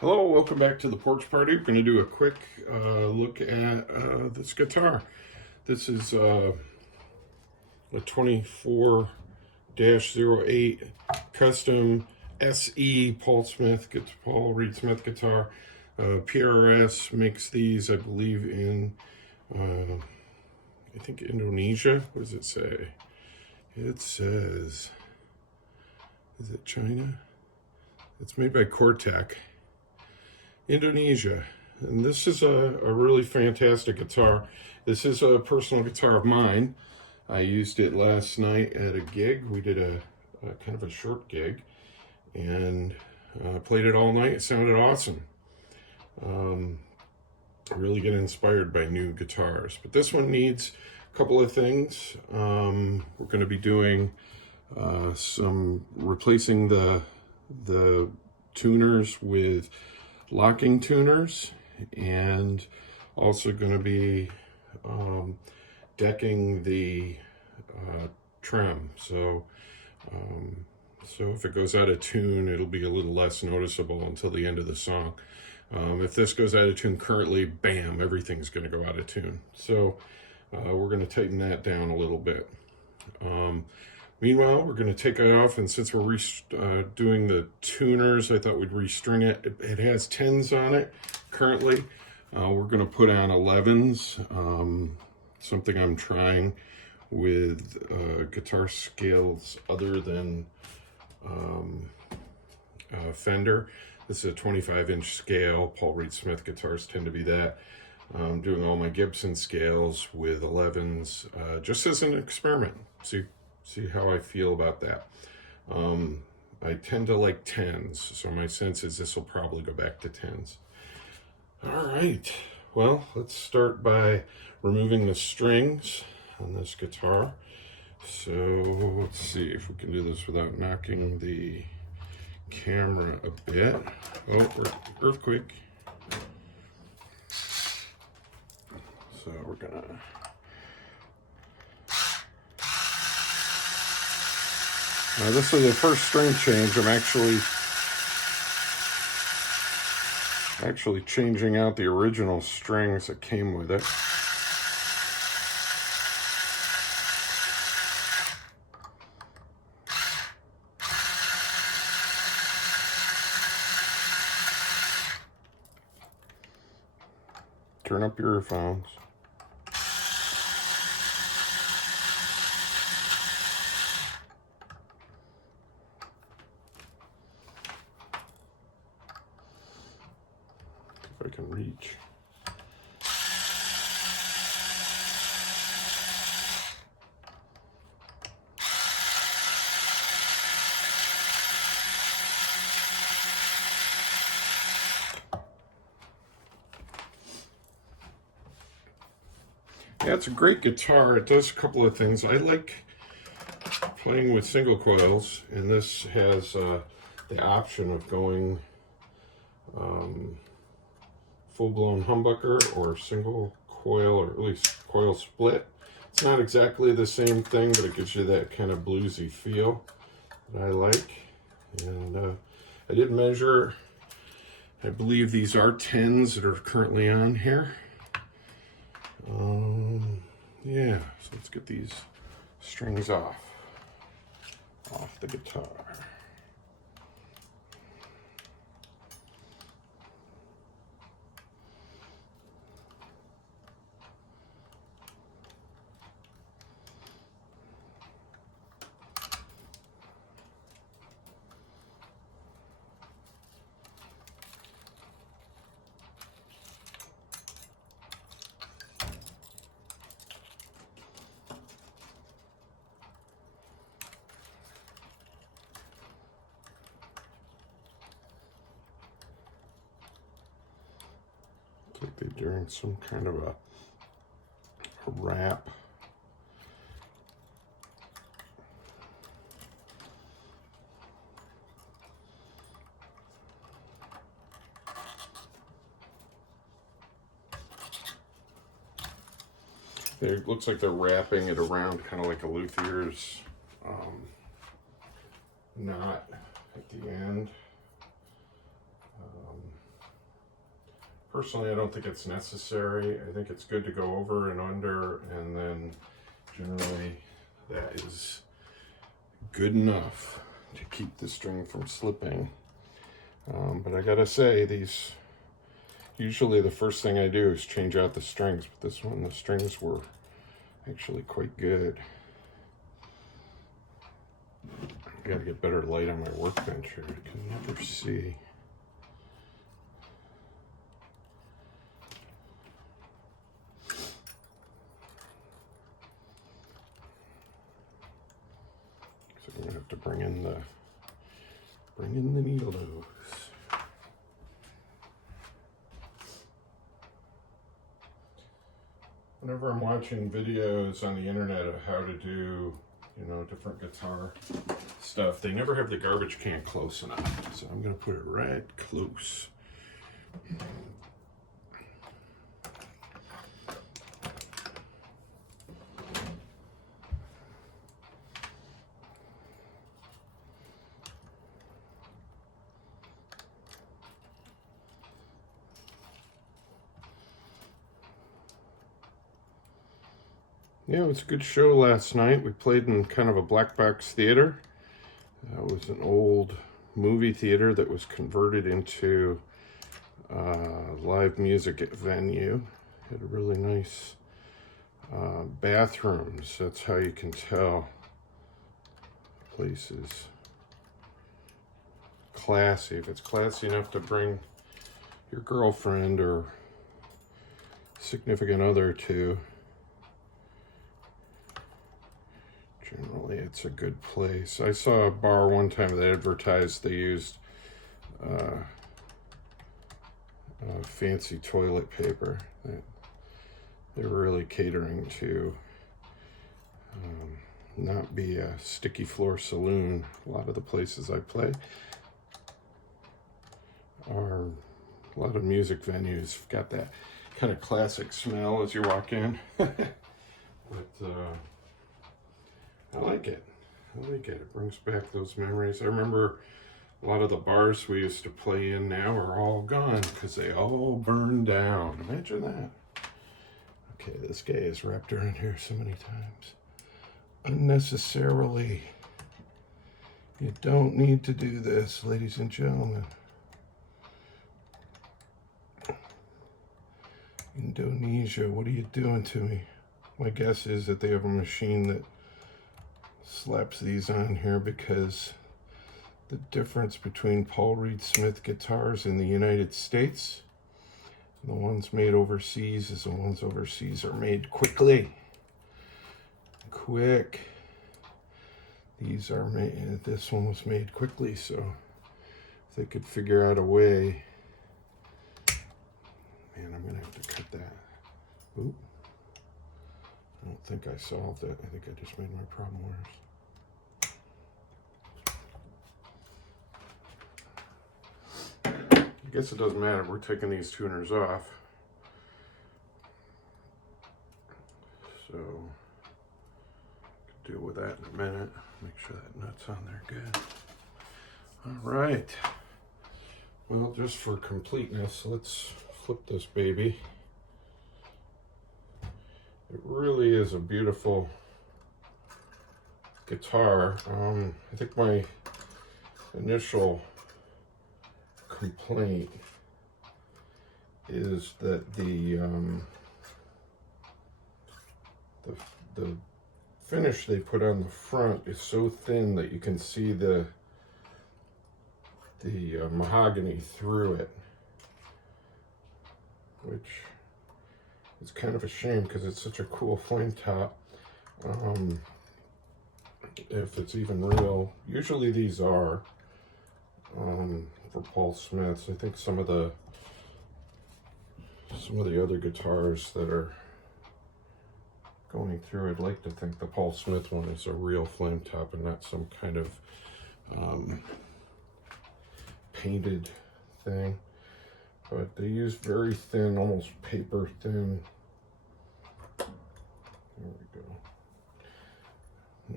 Hello, welcome back to the porch party. We're going to do a quick look at this guitar. This is a 24-08 Custom SE Paul Reed Smith guitar. PRS makes these, I believe, in I think Indonesia. What does it say? It says, is it China? It's made by Cortec, Indonesia. And this is a really fantastic guitar. This is a personal guitar of mine. I used it last night at a gig. We did a kind of a short gig and played it all night. It sounded awesome. I really get inspired by new guitars, but this one needs a couple of things. We're going to be doing some replacing the tuners with locking tuners, and also going to be decking the trem. So if it goes out of tune, it'll be a little less noticeable until the end of the song. If this goes out of tune currently, bam, everything's going to go out of tune. So we're going to tighten that down a little bit. Meanwhile, we're going to take it off, and since we're doing the tuners, I thought we'd restring it. It has 10s on it currently. We're going to put on 11s, something I'm trying with guitar scales other than Fender. This is a 25-inch scale. Paul Reed Smith guitars tend to be that. I'm doing all my Gibson scales with 11s, just as an experiment. See how I feel about that. I tend to like 10s, so my sense is this will probably go back to 10s. All right, well, let's start by removing the strings on this guitar. So let's see if we can do this without knocking the camera a bit. Oh, earthquake. So we're gonna... this is the first string change. I'm actually changing out the original strings that came with it. Turn up your earphones. If I can reach. Yeah, it's a great guitar. It does a couple of things. I like playing with single coils, and this has the option of going full-blown humbucker or single coil, or at least coil split. It's not exactly the same thing, but it gives you that kind of bluesy feel that I like. And I did measure, I believe these are 10s that are currently on here. Yeah, so let's get these strings off the guitar. Like they're doing some kind of a wrap. It looks like they're wrapping it around kind of like a luthier's knot at the end. Personally, I don't think it's necessary. I think it's good to go over and under, and then generally that is good enough to keep the string from slipping. But I gotta say, these, usually the first thing I do is change out the strings, but this one, the strings were actually quite good. I gotta get better light on my workbench here. I can never see. So I'm gonna have to bring in the needle nose. Whenever I'm watching videos on the internet of how to do, you know, different guitar stuff, they never have the garbage can close enough. So I'm going to put it right close. Yeah, it was a good show last night. We played in kind of a black box theater. It was an old movie theater that was converted into a live music venue. Had a really nice bathrooms. That's how you can tell the place is classy. If it's classy enough to bring your girlfriend or significant other to, generally, it's a good place. I saw a bar one time that advertised they used fancy toilet paper. They were really catering to not be a sticky floor saloon. A lot of the places I play are, a lot of music venues got that kind of classic smell as you walk in. But I like it. I like it. It brings back those memories. I remember a lot of the bars we used to play in now are all gone because they all burned down. Imagine that. Okay, this guy is wrapped around here so many times. Unnecessarily. You don't need to do this, ladies and gentlemen. Indonesia, what are you doing to me? My guess is that they have a machine that slaps these on here because the difference between Paul Reed Smith guitars in the United States and the ones made overseas is the ones overseas are made quickly. Quick. These are made, this one was made quickly, so if they could figure out a way, man, I'm gonna have to cut that. Oop. I don't think I solved it. I think I just made my problem worse. I guess it doesn't matter. We're taking these tuners off. So, deal with that in a minute. Make sure that nut's on there good. All right. Well, just for completeness, let's flip this baby. It really is a beautiful guitar. I think my initial complaint is that the finish they put on the front is so thin that you can see the mahogany through it, which is kind of a shame because it's such a cool flame top. If it's even real, usually these are for Paul Smiths. I think some of the other guitars that are going through, I'd like to think the Paul Smith one is a real flame top and not some kind of painted thing. But they use very thin, almost paper thin. There we go.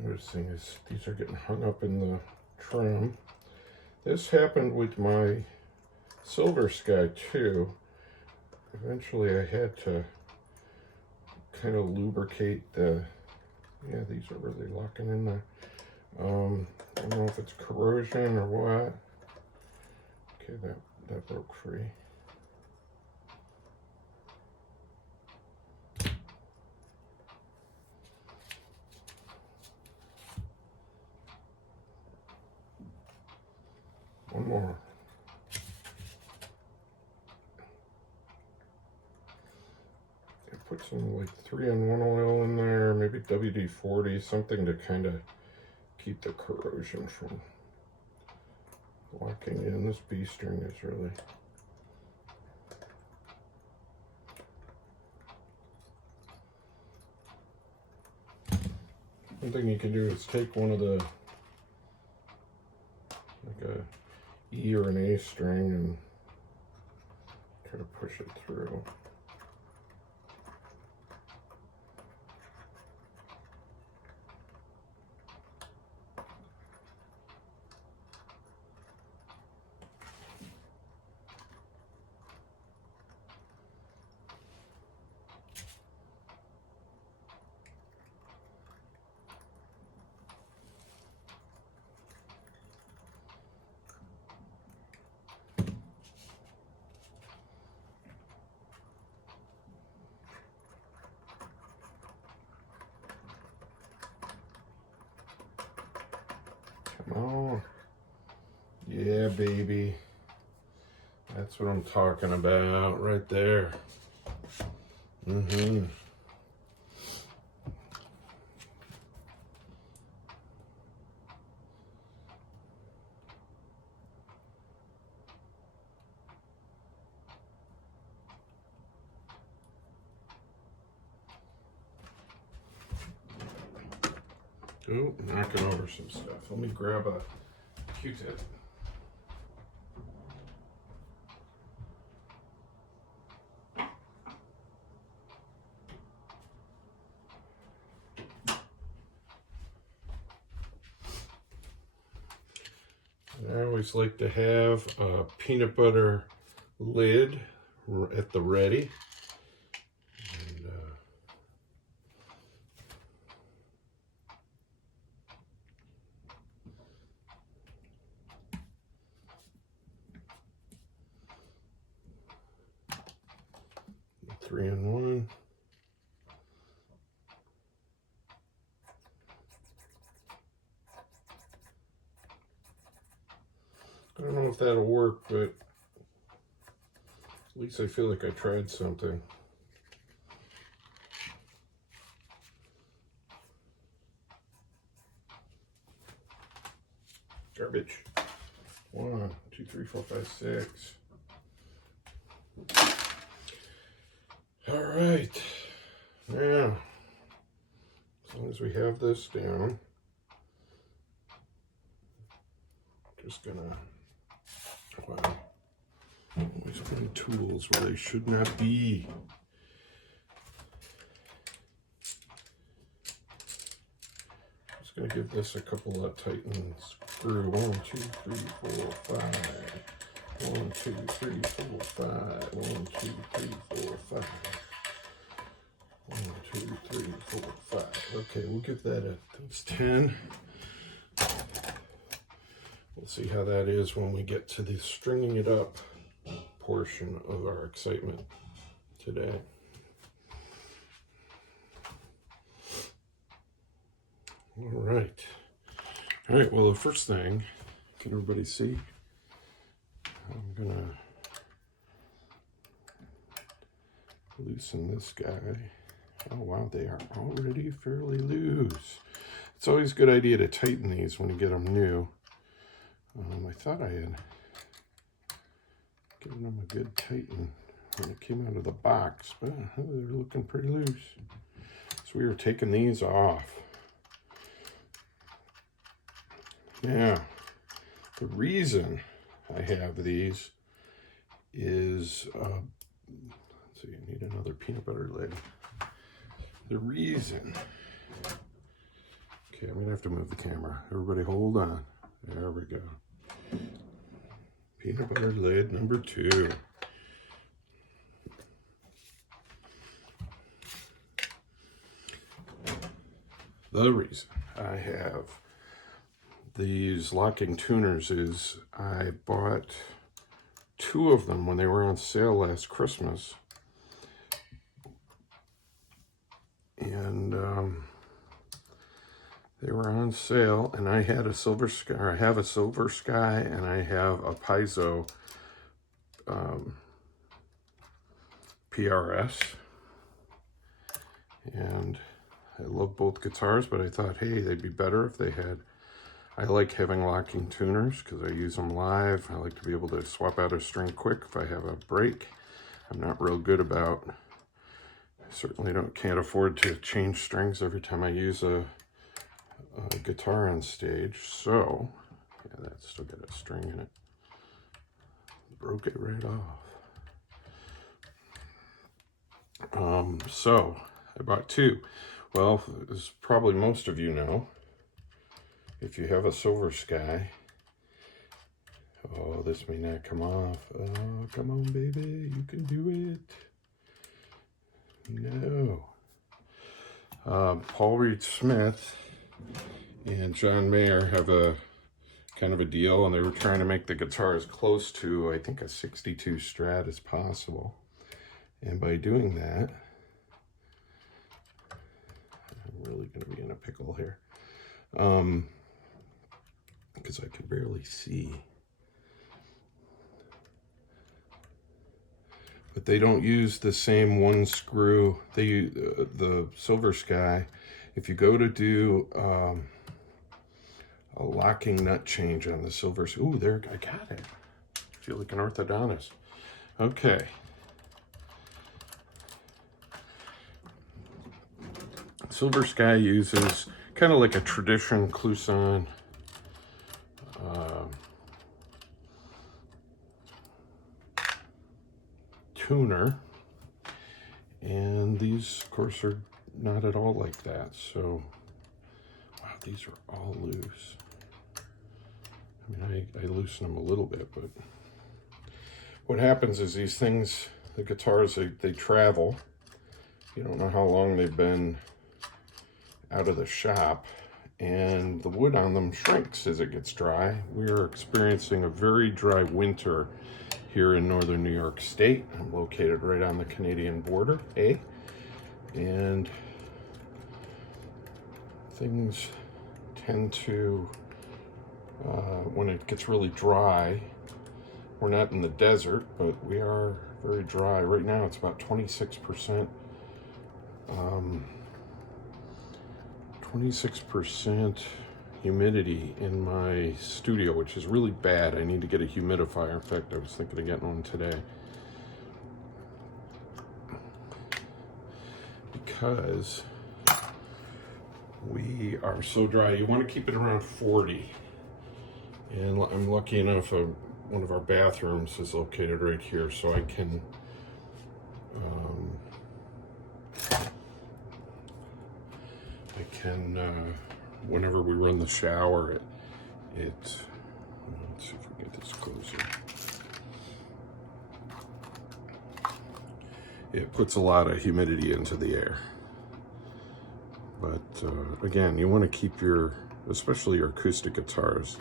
Noticing is these are getting hung up in the trim. This happened with my Silver Sky too. eventually I had to kind of lubricate the, yeah, these are really locking in there. I don't know if it's corrosion or what. Okay, that broke free. One more. I put some like 3-in-1 oil in there, maybe WD-40, something to kind of keep the corrosion from locking in. This B string is really, one thing you can do is take one of the, like a E or an A string, and try to push it through. Come on. Yeah, baby. That's what I'm talking about right there. Mm-hmm. Oh, knocking over some stuff. Let me grab a Q-tip. I always like to have a peanut butter lid at the ready. And, 3-in-1. I don't know if that'll work, but at least I feel like I tried something. Garbage. 1, 2, 3, 4, 5, 6. All right. Now, as long as we have this down, just gonna, wow, always putting tools where they should not be. Just gonna give this a couple of tighten screw. 1, 2, 3, 4, 5. 1, 2, 3, 4, 5. 1, 2, 3, 4, 5. 1, 2, 3, 4, 5. Okay, we'll give that at 10. We'll see how that is when we get to the stringing it up portion of our excitement today. All right. All right, well, the first thing, can everybody see? I'm gonna loosen this guy. Oh wow, they are already fairly loose. It's always a good idea to tighten these when you get them new. I thought I had given them a good tighten when it came out of the box, but they're looking pretty loose. So we are taking these off. Now, the reason I have these is, let's see, I need another peanut butter lid. The reason, okay, I'm gonna have to move the camera. Everybody hold on. There we go. Peanut butter lid number 2. The reason I have these locking tuners is I bought 2 of them when they were on sale last Christmas. And they were on sale, and I had a Silver Sky, or I have a Silver Sky, and I have a Paizo PRS. And I love both guitars, but I thought, hey, they'd be better if they had, I like having locking tuners because I use them live. I like to be able to swap out a string quick if I have a break. I'm not real good about, I certainly can't afford to change strings every time I use a guitar on stage. So, yeah, that's still got a string in it. Broke it right off. So I bought 2. Well, as probably most of you know, if you have a Silver Sky, oh, this may not come off. Oh, come on, baby, you can do it. No. Paul Reed Smith and John Mayer have a kind of a deal, and they were trying to make the guitar as close to, I think, a 62 Strat as possible. And by doing that, I'm really going to be in a pickle here, because I can barely see. But they don't use the same one screw. They use the Silver Sky. If you go to do a locking nut change on the Silver, ooh, there, I got it. I feel like an orthodontist. Okay. Silver Sky uses kind of like a traditional Clouson tuner, and these, of course, are not at all like that. So, wow, these are all loose. I mean, I loosen them a little bit, but what happens is these things, the guitars, they travel. You don't know how long they've been out of the shop, and the wood on them shrinks as it gets dry. We are experiencing a very dry winter here in northern New York State. I'm located right on the Canadian border, and things tend to, when it gets really dry, we're not in the desert, but we are very dry. Right now it's about 26%. 26% humidity in my studio, which is really bad. I need to get a humidifier. In fact, I was thinking of getting one today, because we are so dry. You want to keep it around 40. And I'm lucky enough, one of our bathrooms is located right here, so I can whenever we run the shower, let's see if we get this closer. It puts a lot of humidity into the air. But again, you want to keep especially your acoustic guitars,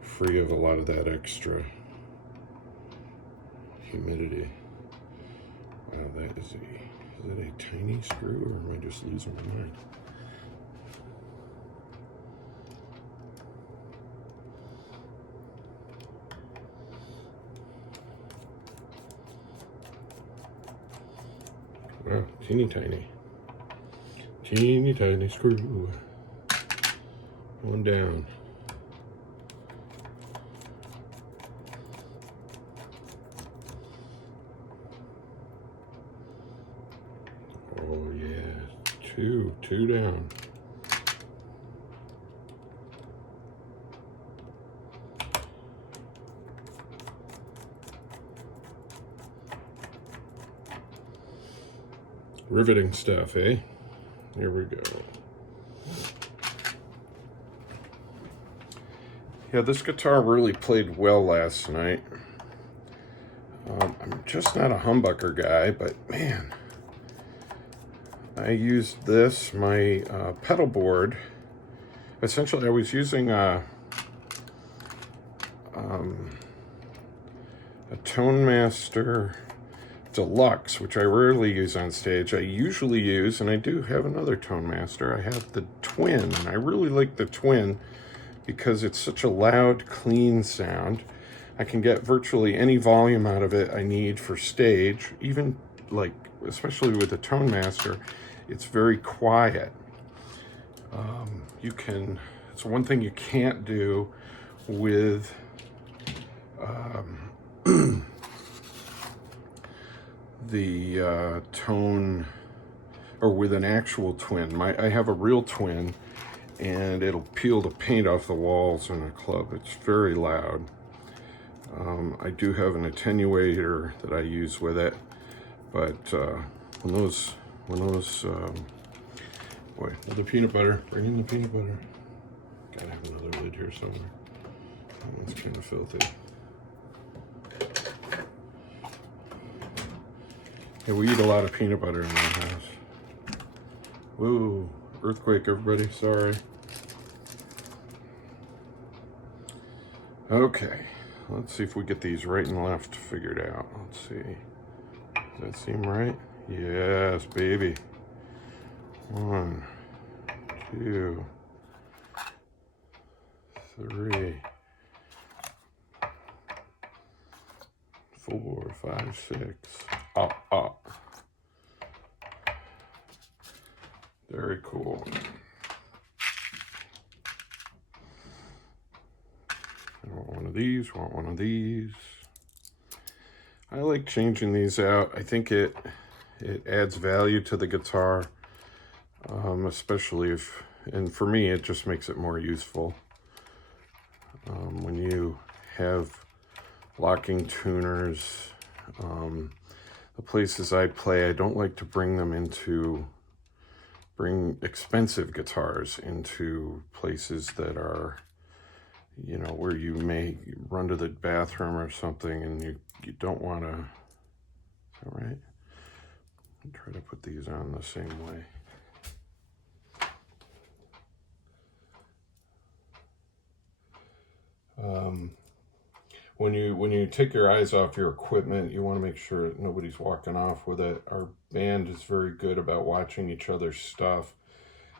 free of a lot of that extra humidity. Wow, is it a tiny screw, or am I just losing my mind? Wow, teeny tiny screw. One down. Oh yeah, two down. Riveting stuff, eh? Here we go. Yeah, this guitar really played well last night. I'm just not a humbucker guy, but man, I used this, my pedal board. Essentially, I was using a Tone Master Deluxe, which I rarely use on stage. I usually use, and I do have another Tone Master. I have the Twin, and I really like the Twin because it's such a loud, clean sound. I can get virtually any volume out of it I need for stage, even like, especially with the Tone Master, it's very quiet. It's one thing you can't do with the Tone, or with an actual Twin. I have a real Twin, and it'll peel the paint off the walls in a club. It's very loud. I do have an attenuator that I use with it, but when those, boy, the peanut butter, bring in the peanut butter. Gotta have another lid here somewhere. That one's kind of filthy. Yeah, we eat a lot of peanut butter in my house. Whoa, earthquake, everybody, sorry. Okay, let's see if we get these right and left figured out. Let's see. Does that seem right? Yes, baby. 1, 2, 3, 4, 5, 6. Up. Very cool. I want one of these, want one of these. I like changing these out. I think it adds value to the guitar, especially if, and for me, it just makes it more useful. When you have locking tuners, the places I play, I don't like to bring expensive guitars into places that are, you know, where you may run to the bathroom or something and you don't want to. Is that right? I'll try to put these on the same way. When you take your eyes off your equipment, you want to make sure that nobody's walking off with it. Our band is very good about watching each other's stuff,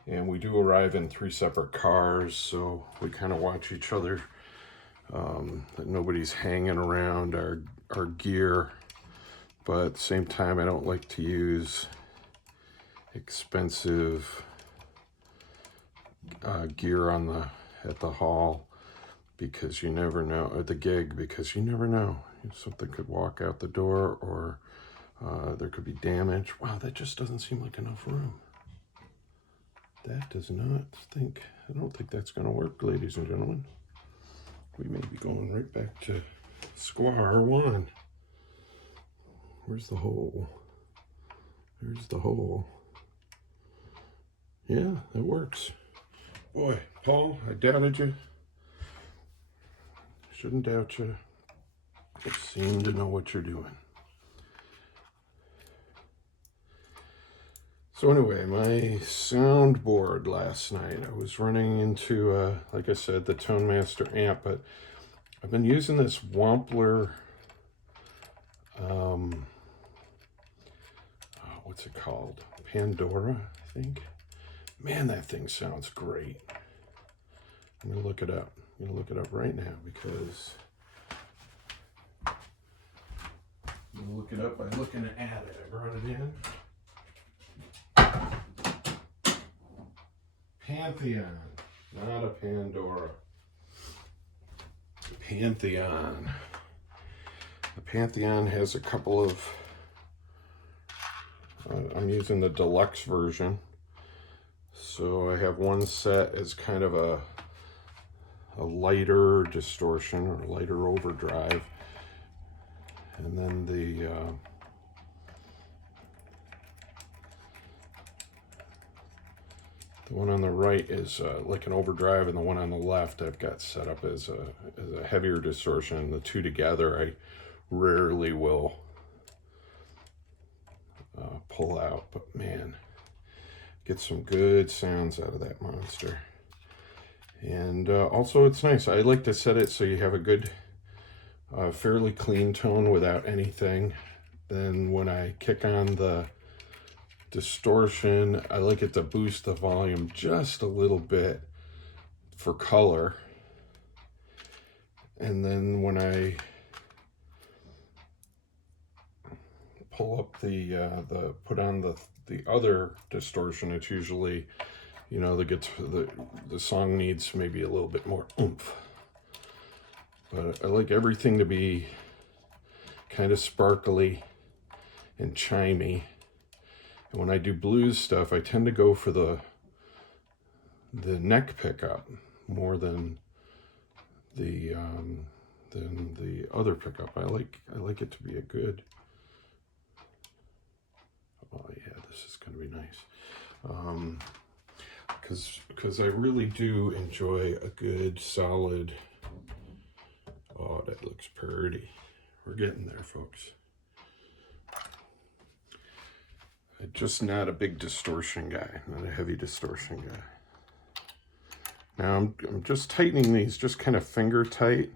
and we do arrive in 3 separate cars, so we kind of watch each other, that nobody's hanging around our gear. But at the same time, I don't like to use expensive gear at the hall, because you never know, at the gig, because you never know. Something could walk out the door, or there could be damage. Wow, that just doesn't seem like enough room. That does not think, I don't think that's gonna work, ladies and gentlemen. We may be going right back to square one. Where's the hole? There's the hole. Yeah, that works. Boy, Paul, I doubted you. Shouldn't doubt you. You seem to know what you're doing. So anyway, my soundboard last night, I was running into, like I said, the Tone Master amp, but I've been using this Wampler, what's it called? Pandora, I think. Man, that thing sounds great. I'm gonna look it up. I'm gonna look it up right now, because I'm gonna look it up by looking at it. I brought it in. Pantheon, not a Pandora. Pantheon. The Pantheon has a couple of, I'm using the deluxe version. So I have one set as kind of a lighter distortion, or lighter overdrive. And then the one on the right is like an overdrive, and the one on the left I've got set up as a heavier distortion. And the two together I rarely will pull out, but man, get some good sounds out of that monster. And also it's nice. I like to set it so you have a good, fairly clean tone without anything. Then when I kick on the distortion, I like it to boost the volume just a little bit for color. And then when I pull up put on the other distortion, it's usually, you know, the song needs maybe a little bit more oomph. But I like everything to be kind of sparkly and chimey. And when I do blues stuff, I tend to go for the neck pickup more than the other pickup. I like it to be a good. Oh yeah, this is going to be nice. Because I really do enjoy a good solid. Oh, that looks pretty. We're getting there, folks. I'm just not a big distortion guy, not a heavy distortion guy. Now I'm just tightening these just kind of finger tight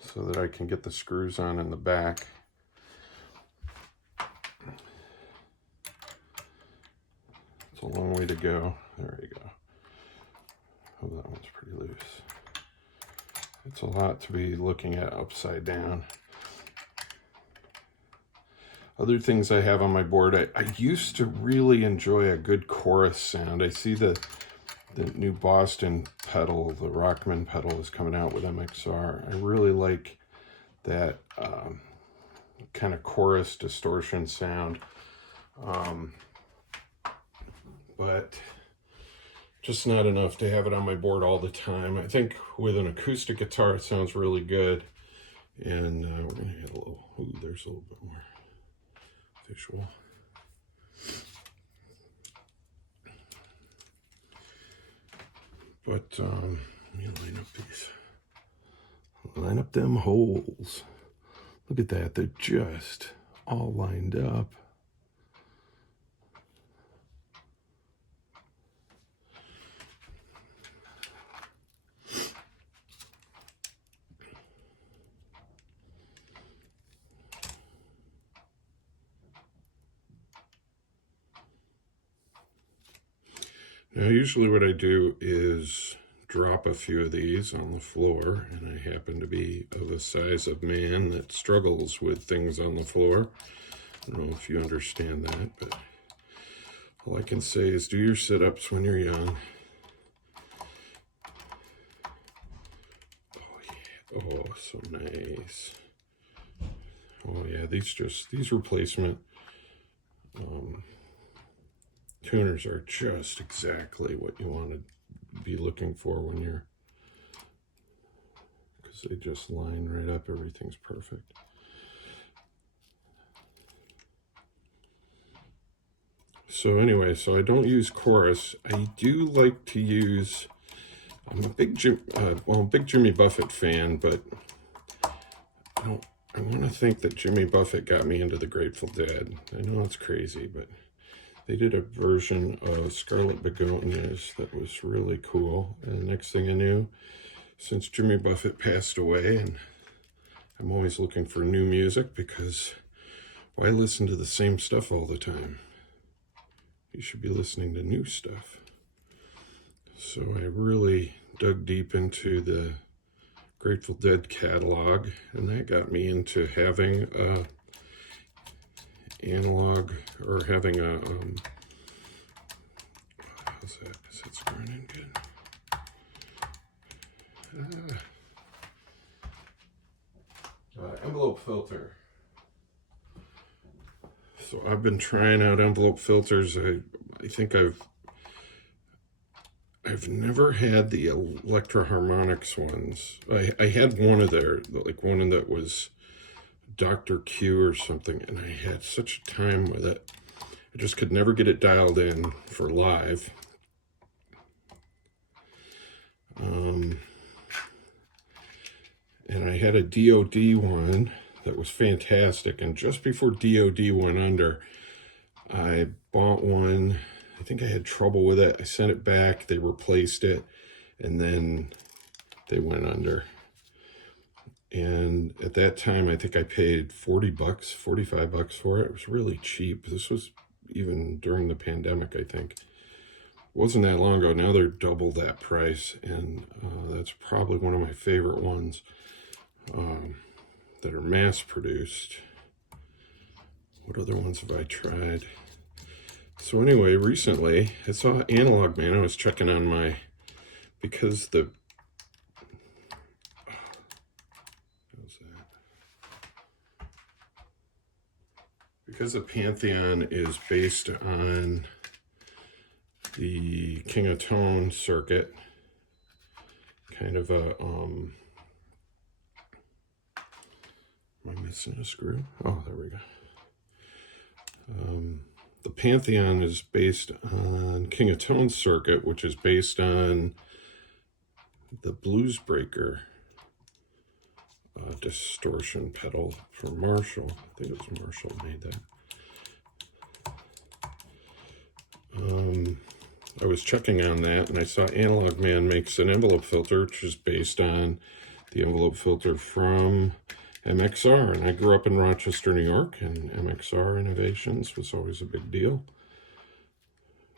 so that I can get the screws on in the back. It's a long way to go. There you go. Oh, that one's pretty loose. It's a lot to be looking at upside down. Other things I have on my board, I used to really enjoy a good chorus sound. I see the new Boston pedal, the Rockman pedal is coming out with MXR. I really like that kind of chorus distortion sound. But just not enough to have it on my board all the time. I think with an acoustic guitar, it sounds really good. And we're gonna get a little, ooh, there's a little bit more visual. But let me line up these. Line up them holes. Look at that, they're just all lined up. Now, usually what I do is drop a few of these on the floor, and I happen to be of a size of man that struggles with things on the floor. I don't know if you understand that, but all I can say is do your sit-ups when you're young. Oh yeah, oh, so nice. Oh yeah, these replacement tuners are just exactly what you want to be looking for when you're, because they just line right up, everything's perfect. So anyway, so I don't use chorus. I do like to use, I'm a big Jimmy Buffett fan, but I want to think that Jimmy Buffett got me into the Grateful Dead. I know it's crazy, but they did a version of Scarlet Begonias that was really cool. And the next thing I knew, since Jimmy Buffett passed away, and I'm always looking for new music because why listen to the same stuff all the time? You should be listening to new stuff. So I really dug deep into the Grateful Dead catalog, and that got me into having a analog, or having a how's that? Is that screwing in good? Envelope filter. So I've been trying out envelope filters. I think I've never had the Electro-Harmonix ones. I had one of their, like one that was Dr. Q or something, and I had such a time with it. I just could never get it dialed in for live. And I had a DOD one that was fantastic, and just before DOD went under, I bought one. I think I had trouble with it. I sent it back. They replaced it, and then they went under. And at that time, I think I paid 40 bucks, 45 bucks for it. It was really cheap. This was even during the pandemic, I think. It wasn't that long ago. Now they're double that price, and that's probably one of my favorite ones that are mass produced. What other ones have I tried? So anyway, recently I saw Analog Man. I was checking on my, because the, because the Pantheon is based on the King of Tone circuit, kind of a, am I missing a screw? Oh, there we go. The Pantheon is based on King of Tone circuit, which is based on the Blues Breaker distortion pedal from Marshall. I think it was Marshall made that. I was checking on that, and I saw Analog Man makes an envelope filter, which is based on the envelope filter from MXR. And I grew up in Rochester, New York, and MXR Innovations was always a big deal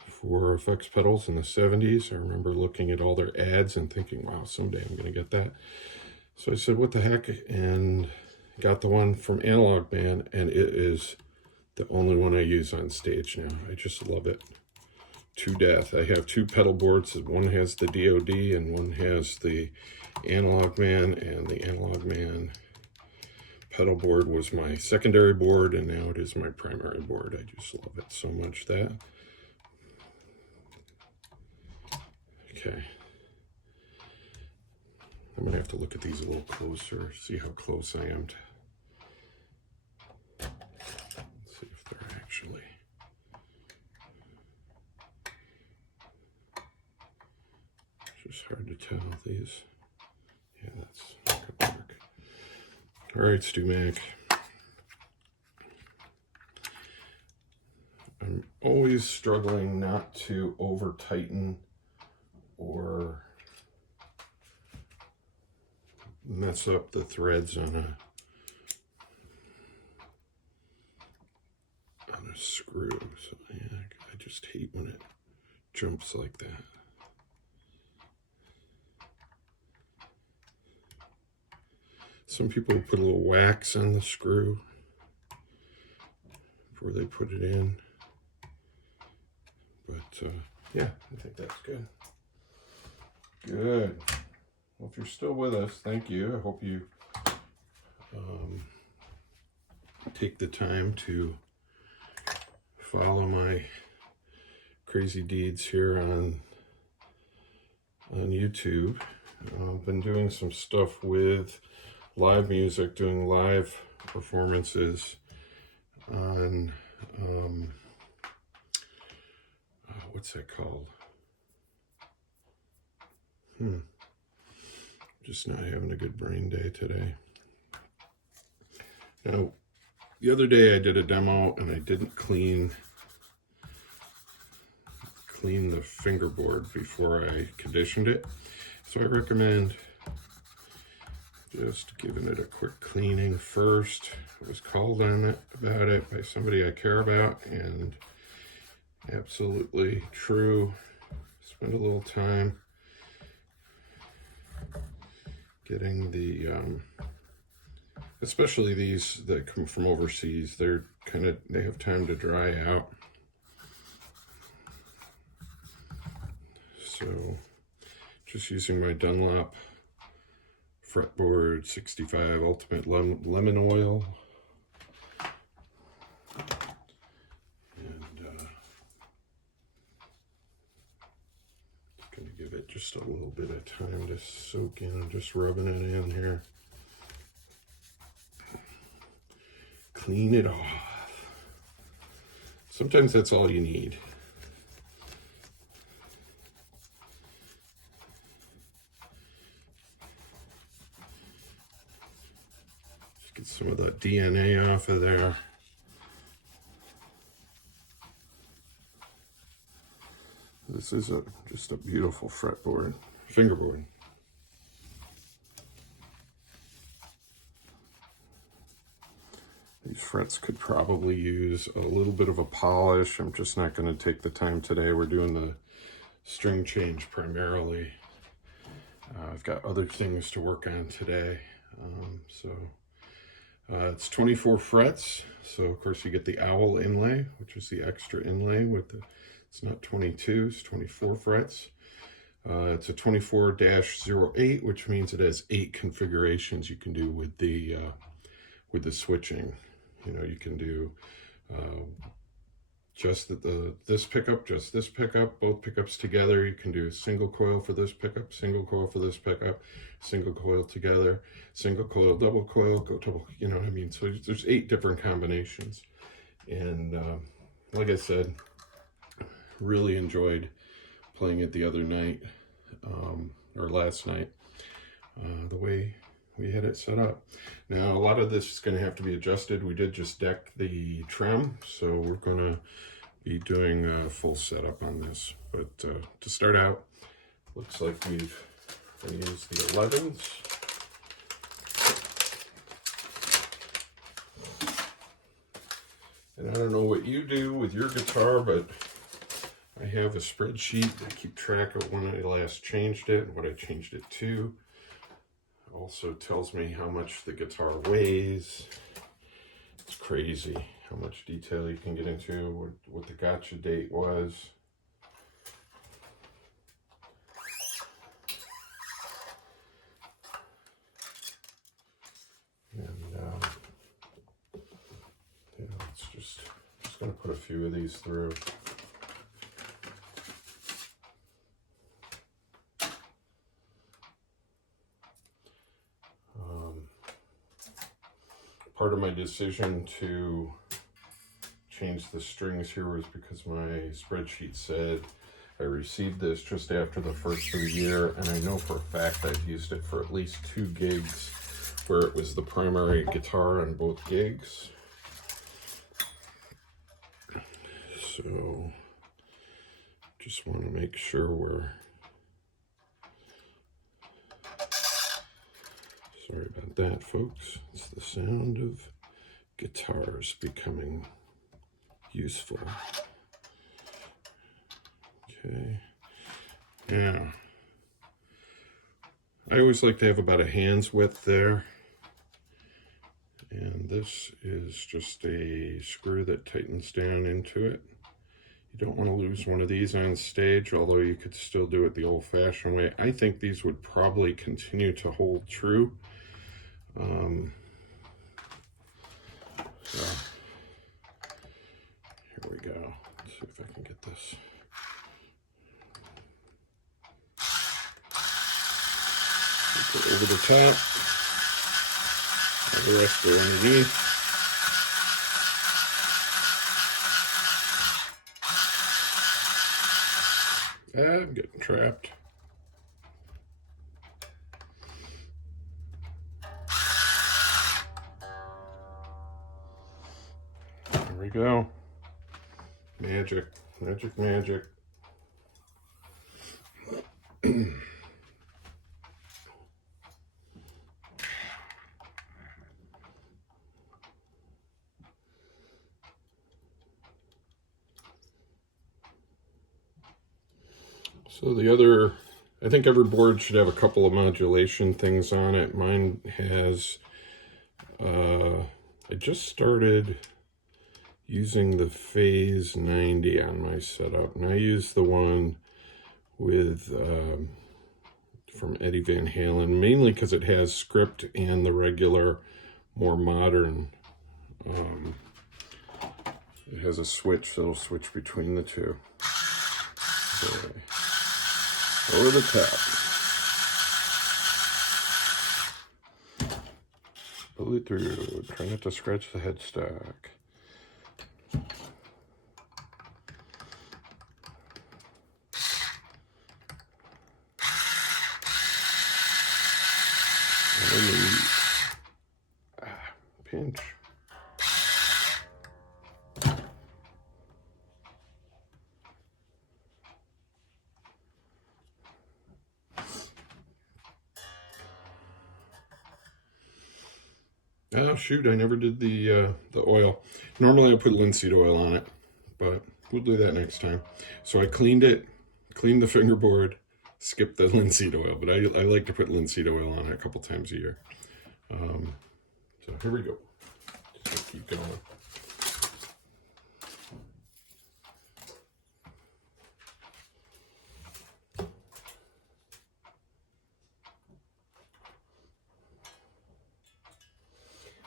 for effects pedals in the 70s. I remember looking at all their ads and thinking, wow, someday I'm going to get that. So I said, what the heck, and got the one from Analog Man, and it is the only one I use on stage now. I just love it to death. I have two pedal boards. One has the DOD and one has the Analog Man, and the Analog Man pedal board was my secondary board, and now it is my primary board. I just love it so much. That. Okay. I'm going to have to look at these a little closer, see how close I am to, let's see if they're actually, it's just hard to tell these. Yeah, that's not going to work. All right, Stu Mac. I'm always struggling not to over tighten or mess up the threads on a screw. So yeah, I just hate when it jumps like that. Some people put a little wax on the screw before they put it in. But yeah, I think that's good. Good. Well, if you're still with us, thank you. I hope you take the time to follow my crazy deeds here on YouTube. I've been doing some stuff with live music, doing live performances on, what's that called? Just not having a good brain day today. Now, the other day I did a demo and I didn't clean the fingerboard before I conditioned it. So I recommend just giving it a quick cleaning first. I was called on it about it by somebody I care about, and absolutely true. Spend a little time getting the, especially these that come from overseas, they have time to dry out. So just using my Dunlop fretboard 65 Ultimate Lemon Oil. And just going to give it just a little bit of time to soak in. I'm just rubbing it in here. Clean it off. Sometimes that's all you need. Just get some of that DNA off of there. This is just a beautiful fretboard, fingerboard. These frets could probably use a little bit of a polish. I'm just not going to take the time today. We're doing the string change primarily. I've got other things to work on today. It's 24 frets. So of course you get the owl inlay, which is the extra inlay with the, it's not 22, it's 24 frets. It's a 24-08, which means it has 8 configurations you can do with the switching. You know, you can do just this pickup, just this pickup, both pickups together. You can do a single coil for this pickup, single coil for this pickup, single coil together, single coil, double coil, go double, you know what I mean? So there's 8 different combinations. And like I said, really enjoyed playing it the other night, or last night, the way we had it set up. Now, a lot of this is going to have to be adjusted. We did just deck the trem, so we're going to be doing a full setup on this. But to start out, looks like we've going to use the 11s. And I don't know what you do with your guitar, but I have a spreadsheet. I keep track of when I last changed it and what I changed it to. Also tells me how much the guitar weighs. It's crazy how much detail you can get into, what the gotcha date was. And you know, it's just going to put a few of these through. Part of my decision to change the strings here was because my spreadsheet said I received this just after the first of the year, and I know for a fact I've used it for at least 2 gigs where it was the primary guitar on both gigs. So just want to make sure we're... Sorry about that, folks. It's the sound of guitars becoming useful. Okay. Now, I always like to have about a hand's width there. And this is just a screw that tightens down into it. You don't want to lose one of these on stage, although you could still do it the old-fashioned way. I think these would probably continue to hold true. So here we go. Let's see if I can get this. Put it over the top. And the rest go underneath. I'm getting trapped. There we go. Magic, magic, magic. So the other, I think every board should have a couple of modulation things on it. Mine has, I just started using the Phase 90 on my setup, and I use the one with from Eddie Van Halen, mainly because it has script and the regular, more modern. It has a switch, so it'll switch between the two. Okay. Over the top. Pull it through. Try not to scratch the headstock. Pinch. Oh shoot, I never did the oil. Normally I put linseed oil on it, but we'll do that next time. So I cleaned it, cleaned the fingerboard, skipped the linseed oil, but I like to put linseed oil on it a couple times a year. So here we go. Just keep going.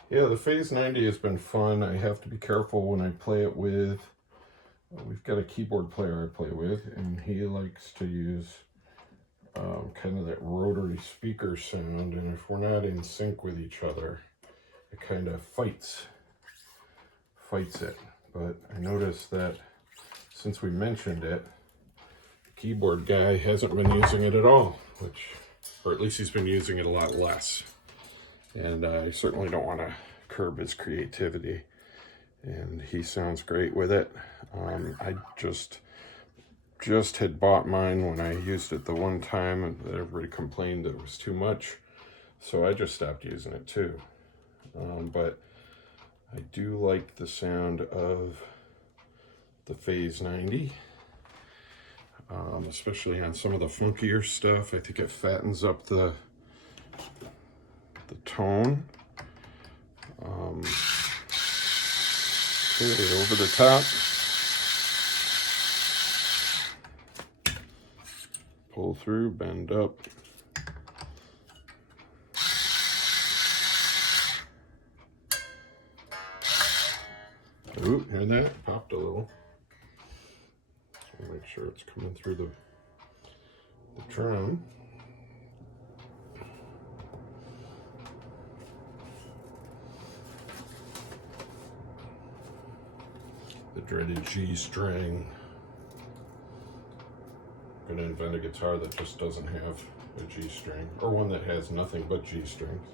Yeah, the Phase 90 has been fun. I have to be careful when I play it with, we've got a keyboard player I play with, and he likes to use kind of that rotary speaker sound, and if we're not in sync with each other, it kind of fights it. But I noticed that since we mentioned it, the keyboard guy hasn't been using it at all, or at least he's been using it a lot less. And I certainly don't want to curb his creativity. And he sounds great with it. I just had bought mine when I used it the one time, and everybody complained that it was too much. So I just stopped using it too. But I do like the sound of the Phase 90. Especially on some of the funkier stuff. I think it fattens up the tone. Okay, over the top. Pull through, bend up. Ooh, hear that? Popped a little. So make sure it's coming through the trem. The dreaded G string. I'm gonna invent a guitar that just doesn't have a G string, or one that has nothing but G strings.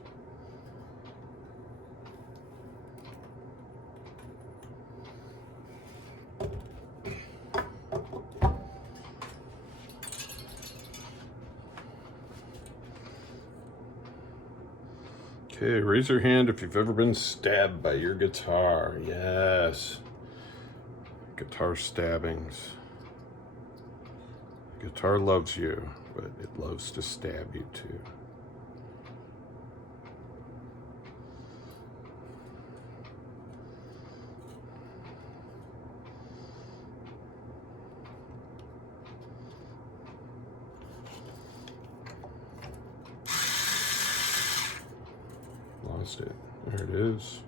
Okay, raise your hand if you've ever been stabbed by your guitar. Yes. Guitar stabbings. Guitar loves you, but it loves to stab you too. Lost it. There it is.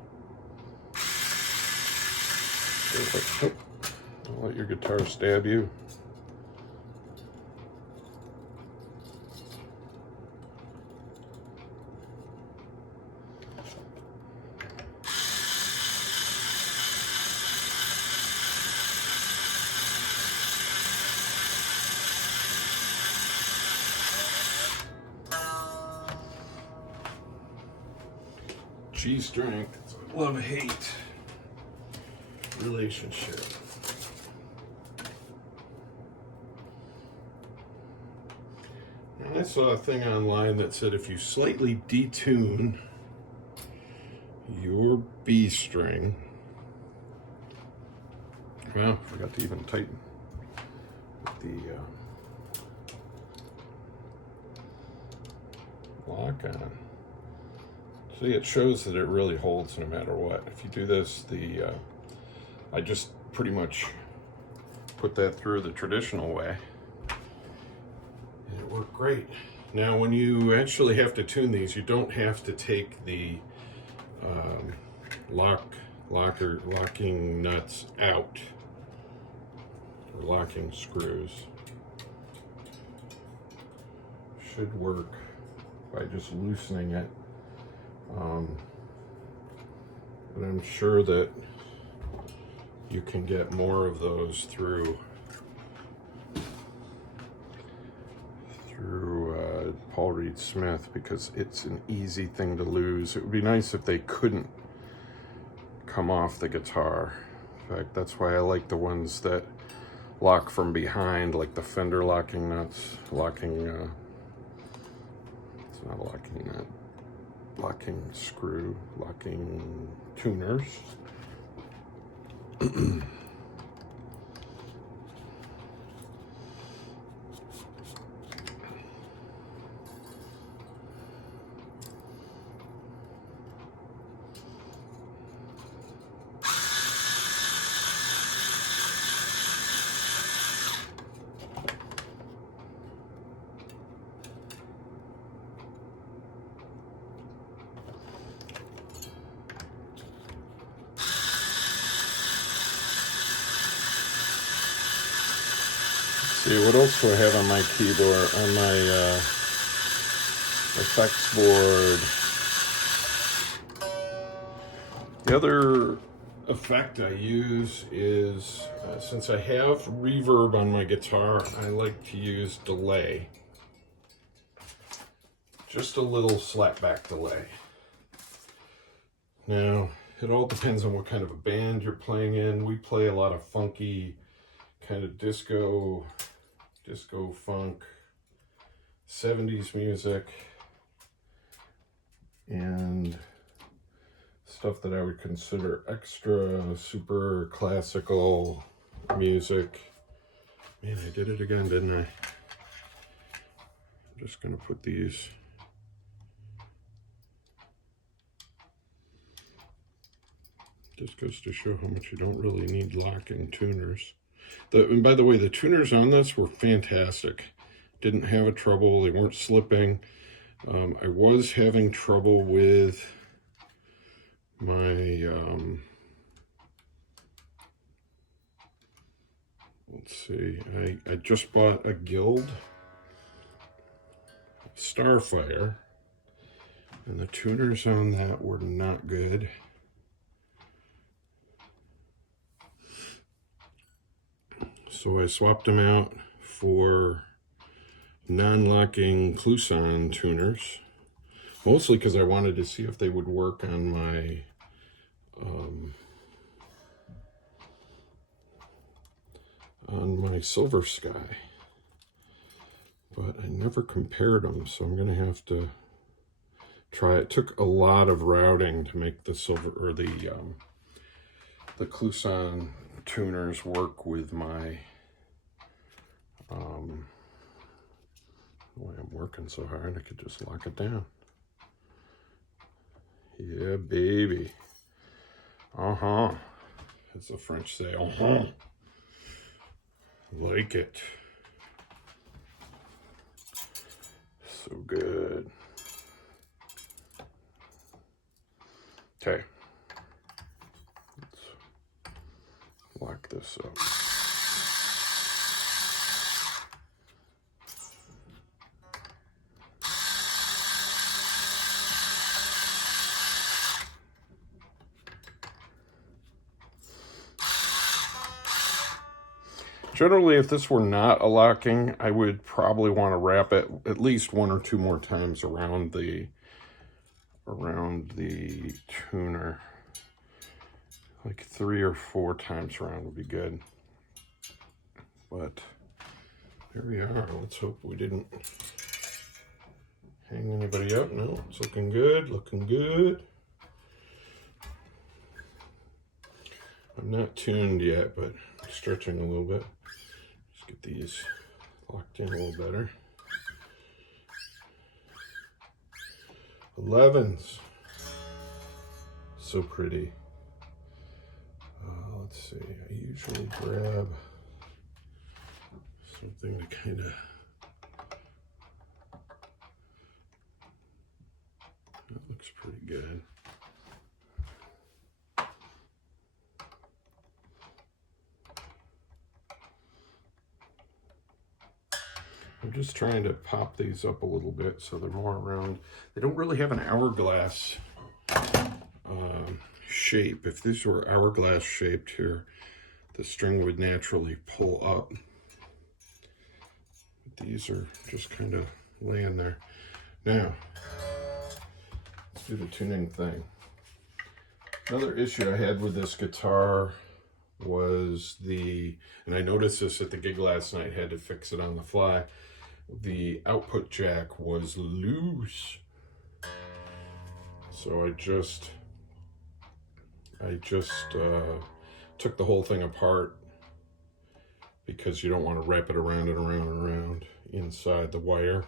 Don't let your guitar stab you. G string, it's a love-hate relationship. And I saw a thing online that said if you slightly detune your B string, well, I forgot to even tighten the lock on. See, it shows that it really holds no matter what. If you do this, I just pretty much put that through the traditional way, and it worked great. Now, when you actually have to tune these, you don't have to take the locking nuts out, or locking screws. Should work by just loosening it. But I'm sure that you can get more of those through Paul Reed Smith, because it's an easy thing to lose. It would be nice if they couldn't come off the guitar. In fact, that's why I like the ones that lock from behind, like the Fender locking nuts. It's not a locking nut. locking screw, locking tuners. See, what else do I have on my keyboard, on my effects board? The other effect I use is, since I have reverb on my guitar, I like to use delay. Just a little slapback delay. Now, it all depends on what kind of a band you're playing in. We play a lot of funky, kind of disco funk, 70s music, and stuff that I would consider extra super classical music. Man, I did it again, didn't I? I'm just gonna put these. Just goes to show how much you don't really need locking tuners. And by the way, the tuners on this were fantastic. Didn't have a trouble. They weren't slipping. I was having trouble with my, let's see, I just bought a Guild Starfire, and the tuners on that were not good. So I swapped them out for non-locking Kluson tuners, mostly because I wanted to see if they would work on my Silver Sky, but I never compared them, so I'm gonna have to try. It took a lot of routing to make the silver, or the Kluson tuners work with my boy, I'm working so hard I could just lock it down. Yeah, baby. As the French say, like it. So good. Okay. Let's lock this up. Generally, if this were not a locking, I would probably want to wrap it at least 1 or 2 more times around the tuner. Like 3 or 4 times around would be good. But here we are. Let's hope we didn't hang anybody up. No, it's looking good, looking good. I'm not tuned yet, but stretching a little bit. Just get these locked in a little better. 11s. So pretty. Let's see, I usually grab something to kind of, that looks pretty good. I'm just trying to pop these up a little bit so they're more round. They don't really have an hourglass shape. If these were hourglass shaped here, the string would naturally pull up. But these are just kind of laying there. Now, let's do the tuning thing. Another issue I had with this guitar was and I noticed this at the gig last night, had to fix it on the fly. The output jack was loose. So I just took the whole thing apart because you don't want to wrap it around and around and around inside the wire.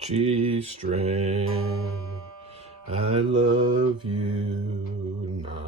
G string, I love you not.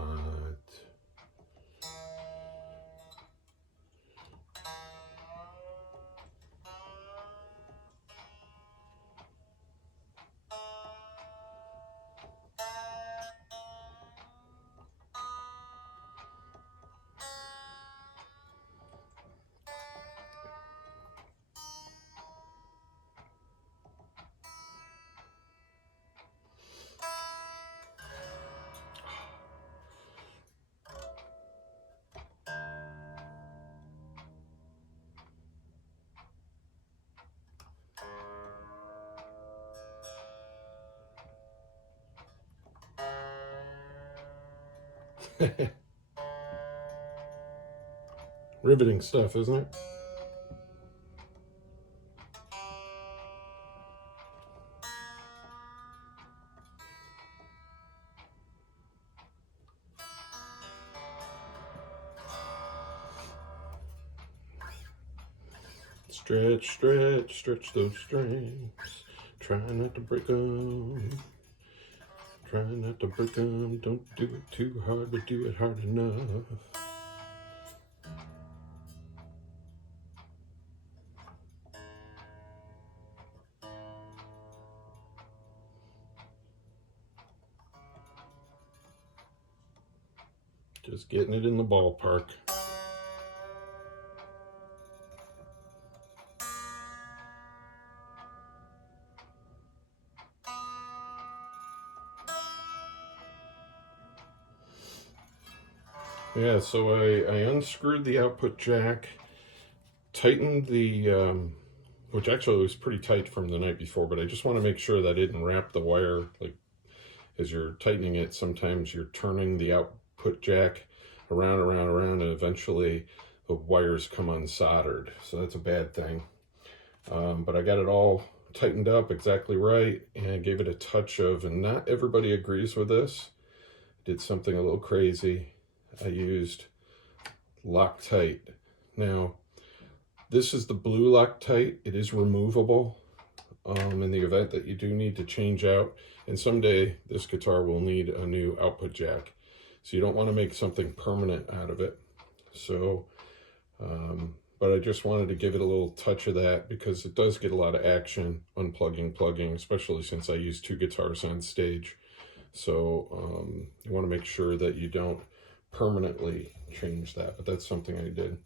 Riveting stuff, isn't it? Stretch, stretch, stretch those strings. Try not to break them. Try not to break them. Don't do it too hard, but do it hard enough. Just getting it in the ballpark. Yeah, so I unscrewed the output jack, tightened the, which actually was pretty tight from the night before, but I just want to make sure that I didn't wrap the wire. Like, as you're tightening it, sometimes you're turning the output jack around, and eventually the wires come unsoldered. So that's a bad thing. But I got it all tightened up exactly right and gave it a touch of, and not everybody agrees with this. Did something a little crazy. I used Loctite. Now, this is the blue Loctite. It is removable in the event that you do need to change out. And someday this guitar will need a new output jack. So you don't want to make something permanent out of it. So, but I just wanted to give it a little touch of that because it does get a lot of action, unplugging, plugging, especially since I use two guitars on stage. So you want to make sure that you don't permanently change that, but that's something I did.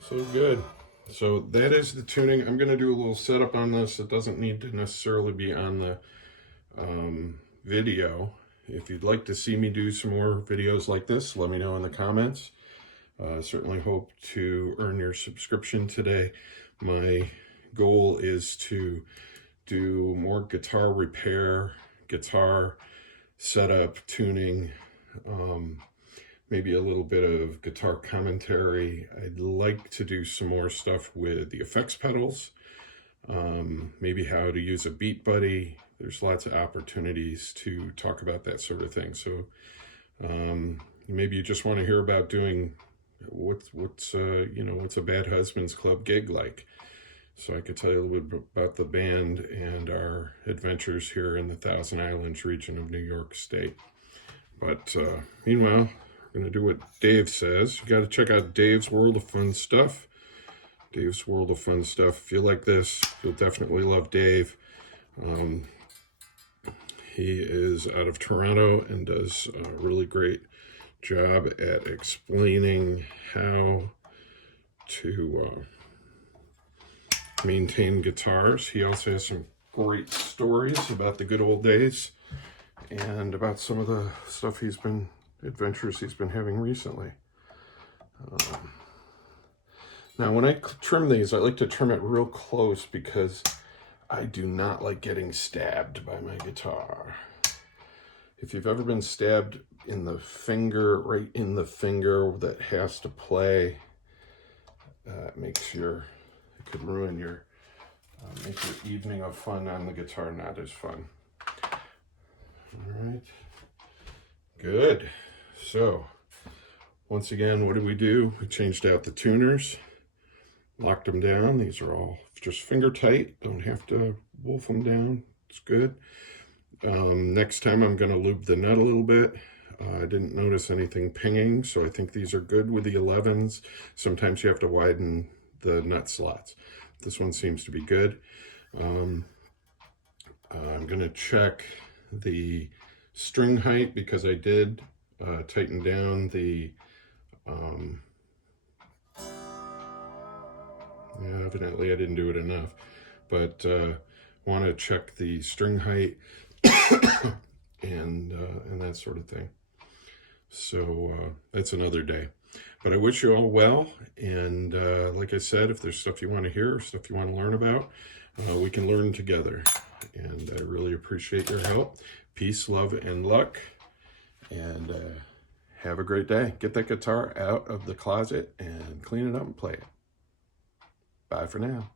So good. So that is the tuning. I'm going to do a little setup on this. It doesn't need to necessarily be on the video. If you'd like to see me do some more videos like this, let me know in the comments. Certainly hope to earn your subscription today. My goal is to do more guitar repair, guitar setup, tuning, maybe a little bit of guitar commentary. I'd like to do some more stuff with the effects pedals, maybe how to use a beat buddy. There's lots of opportunities to talk about that sort of thing. So maybe you just want to hear about doing what's a Bad Husbands Club gig like. So I could tell you a little bit about the band and our adventures here in the Thousand Islands region of New York State. But meanwhile, we're going to do what Dave says. You got to check out Dave's World of Fun Stuff. Dave's World of Fun Stuff. If you like this, you'll definitely love Dave. He is out of Toronto and does a really great job at explaining how to maintain guitars. He also has some great stories about the good old days and about some of the stuff adventures he's been having recently. Now, when I trim these, I like to trim it real close because I do not like getting stabbed by my guitar. If you've ever been stabbed in the finger, right in the finger that has to play, it could ruin make your evening of fun on the guitar not as fun. All right, good. So, once again, what did we do? We changed out the tuners, locked them down. These are all just finger tight. Don't have to wolf them down. It's good. Next time I'm going to lube the nut a little bit. I didn't notice anything pinging, so I think these are good with the 11s. Sometimes you have to widen the nut slots. This one seems to be good. I'm going to check the string height because I did tighten down the evidently I didn't do it enough, but want to check the string height and that sort of thing. So that's another day. But I wish you all well, and like I said, if there's stuff you want to hear or stuff you want to learn about, we can learn together. And I really appreciate your help. Peace, love, and luck. And have a great day. Get that guitar out of the closet and clean it up and play it. Bye for now.